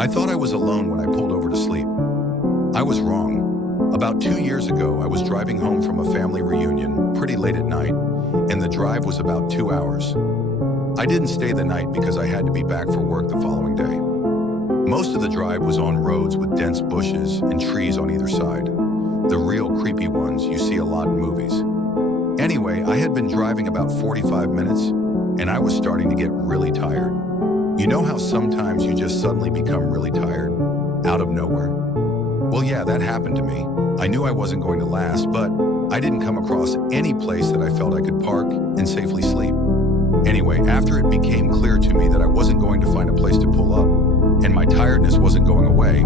I thought I was alone when I pulled over to sleep. I was wrong. About 2 years ago, I was driving home from a family reunion pretty late at night, and the drive was about 2 hours. I didn't stay the night because I had to be back for work the following day. Most of the drive was on roads with dense bushes and trees on either side. The real creepy ones you see a lot in movies. Anyway, I had been driving about 45 minutes, and I was starting to get really tired. You know how sometimes you just suddenly become really tired, out of nowhere? Well, yeah, that happened to me. I knew I wasn't going to last, but I didn't come across any place that I felt I could park and safely sleep. Anyway, after it became clear to me that I wasn't going to find a place to pull up, and my tiredness wasn't going away,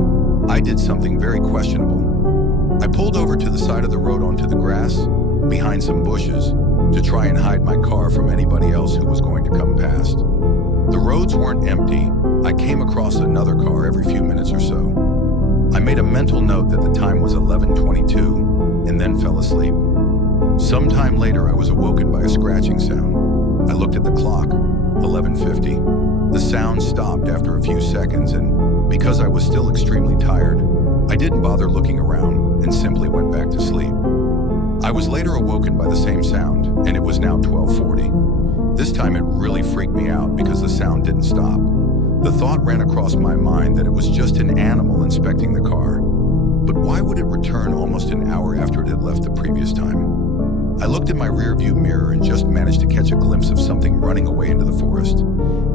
I did something very questionable. I pulled over to the side of the road onto the grass, behind some bushes, to try and hide my car from anybody else who was going to come past. The roads weren't empty. I came across another car every few minutes or so. I made a mental note that the time was 11:22 and then fell asleep. Sometime later, I was awoken by a scratching sound. I looked at the clock, 11:50. The sound stopped after a few seconds, and because I was still extremely tired, I didn't bother looking around and simply went back to sleep. I was later awoken by the same sound, and it was now 12:40. This time it really freaked me out because the sound didn't stop. The thought ran across my mind that it was just an animal inspecting the car. But why would it return almost an hour after it had left the previous time? I looked in my rearview mirror and just managed to catch a glimpse of something running away into the forest.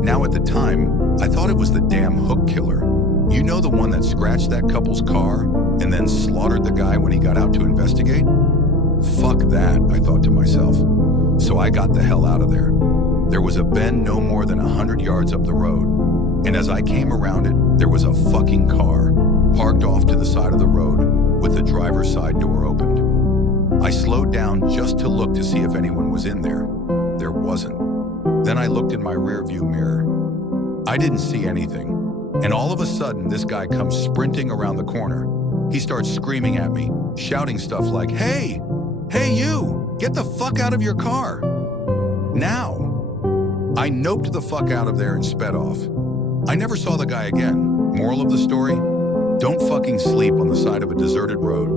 Now at the time, I thought it was the damn hook killer. You know, the one that scratched that couple's car and then slaughtered the guy when he got out to investigate? Fuck that, I thought to myself. So I got the hell out of there. There was a bend no more than 100 yards up the road, and as I came around it, there was a fucking car parked off to the side of the road with the driver's side door opened. I slowed down just to look to see if anyone was in there. There wasn't. Then I looked in my rearview mirror. I didn't see anything, and all of a sudden this guy comes sprinting around the corner. He starts screaming at me, shouting stuff like, "Hey! Hey you! Get the fuck out of your car! Now!" I noped the fuck out of there and sped off. I never saw the guy again. Moral of the story? Don't fucking sleep on the side of a deserted road.